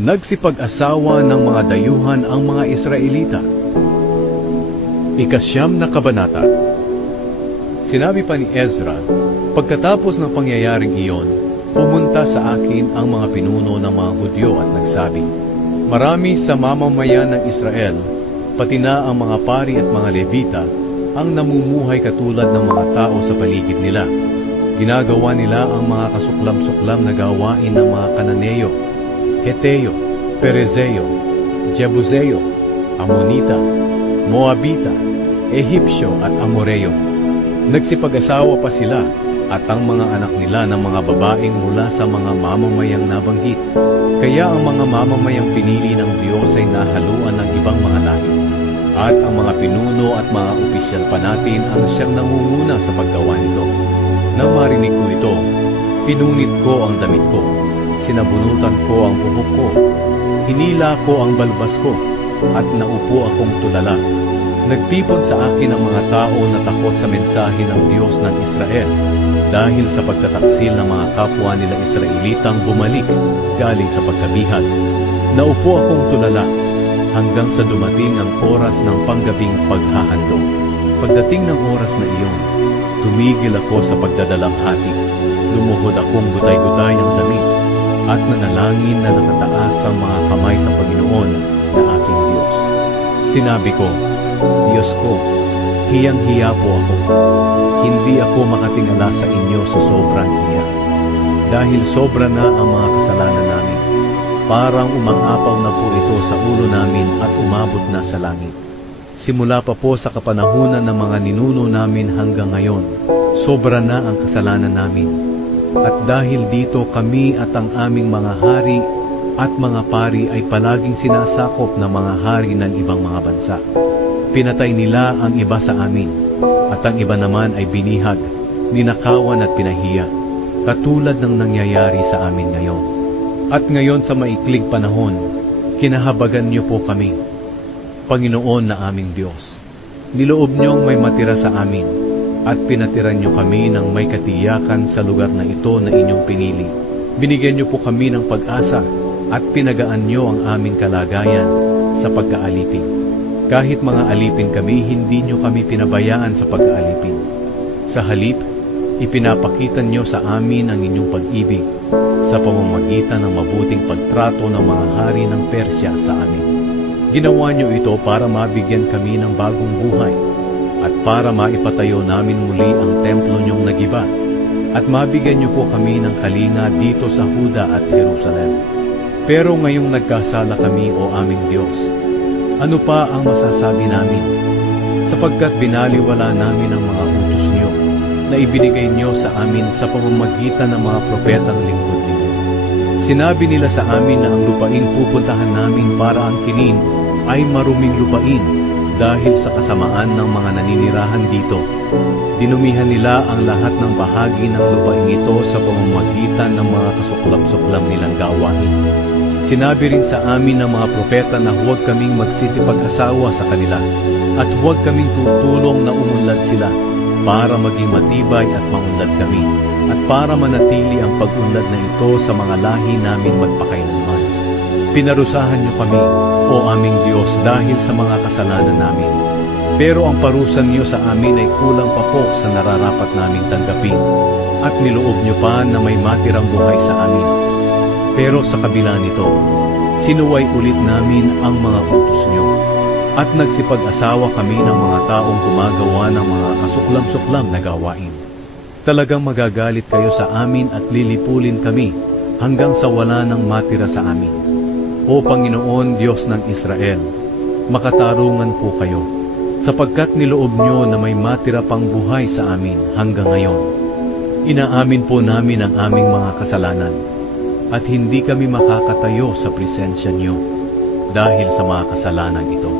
Nagsipag-asawa ng mga dayuhan ang mga Israelita. Ikasyam na kabanata. Sinabi pa ni Ezra, pagkatapos ng pangyayaring iyon, pumunta sa akin ang mga pinuno ng mga Hudyo at nagsabi, marami sa mamamayan ng Israel, pati na ang mga pari at mga Levita, ang namumuhay katulad ng mga tao sa paligid nila. Ginagawa nila ang mga kasuklam-suklam na gawain ng mga Kananeo, Heteo, Perezeo, Jebuseo, Amonita, Moabita, Ehipsyo at Amoreo. Nagsipag-asawa pa sila at ang mga anak nila ng mga babaeng mula sa mga mamamayang nabanggit. Kaya ang mga mamamayang pinili ng Diyos ay nahaluan ng ibang mga lahi. At ang mga pinuno at mga opisyal pa natin ang siyang nangunguna sa paggawa nito. Nang marinig ko ito, pinunit ko ang damit ko, sinabunutan ko ang buhok ko, hinila ko ang balbas ko, at naupo akong tulala. Nagtipon sa akin ang mga tao na takot sa mensahe ng Diyos ng Israel, dahil sa pagtataksil ng mga kapwa nila Israelitang bumalik galing sa pagkabihag. Naupo akong tulala hanggang sa dumating ang oras ng panggabing paghahandog. Pagdating ng oras na iyon, tumigil ako sa pagdadalamhati. Lumuhod akong gutay-gutay ang damit at nanalangin na nakataas ang mga kamay sa Panginoon na aking Diyos. Sinabi ko, Diyos ko, hiyang-hiya po ako. Hindi ako makatingala sa inyo sa sobrang hiya. Dahil sobra na ang mga kasalanan namin. Parang umaapaw na po ito sa ulo namin at umabot na sa langit. Simula pa po sa kapanahunan ng mga ninuno namin hanggang ngayon, sobra na ang kasalanan namin. At dahil dito kami at ang aming mga hari at mga pari ay palaging sinasakop ng mga hari ng ibang mga bansa. Pinatay nila ang iba sa amin, at ang iba naman ay binihag, ninakawan at pinahiya, katulad ng nangyayari sa amin ngayon. At ngayon sa maikling panahon, kinahabagan niyo po kami, Panginoon na aming Diyos. Niloob niyong may matira sa amin, at pinatiran niyo kami ng may katiyakan sa lugar na ito na inyong pinili. Binigyan niyo po kami ng pag-asa, at pinagaan niyo ang aming kalagayan sa pagkaalipin. Kahit mga alipin kami, hindi niyo kami pinabayaan sa pag-aalipin. Sa halip, ipinapakita niyo sa amin ang inyong pag-ibig sa pamamagitan ng mabuting pagtrato ng mga hari ng Persya sa amin. Ginawa niyo ito para mabigyan kami ng bagong buhay at para maipatayo namin muli ang templo niyong nagiba at mabigyan niyo po kami ng kalinga dito sa Huda at Jerusalem. Pero ngayong nagkasala kami, O aming Diyos, ano pa ang masasabi namin? Sapagkat binaliwala namin ang mga utos niyo na ibinigay niyo sa amin sa pamamagitan ng mga propetang lingkod ninyo. Sinabi nila sa amin na ang lupaing pupuntahan namin para angkinin ay maruming lupain dahil sa kasamaan ng mga naninirahan dito. Dinumihan nila ang lahat ng bahagi ng lupaing ito sa pamamagitan ng mga kasuklam-suklam nilang gawain. Sinabi rin sa amin ng mga propeta na huwag kaming magsisipag-asawa sa kanila at huwag kaming tutulong na umunlad sila para maging matibay at maunlad kami at para manatili ang pag-unlad na ito sa mga lahi namin magpakailanman. Pinarusahan niyo kami, O aming Diyos, dahil sa mga kasalanan namin. Pero ang parusan niyo sa amin ay kulang pa po sa nararapat naming tanggapin at niloob niyo pa na may matirang buhay sa amin. Pero sa kabila nito, sinuway ulit namin ang mga utos niyo at nagsipag-asawa kami ng mga taong gumagawa ng mga kasuklam-suklam na gawain. Talagang magagalit kayo sa amin at lilipulin kami hanggang sa wala nang matira sa amin. O Panginoon Diyos ng Israel, makatarungan po kayo, sapagkat niloob niyo na may matira pang buhay sa amin hanggang ngayon. Inaamin po namin ang aming mga kasalanan, at hindi kami makakatayo sa presensya niyo dahil sa mga kasalanan ito.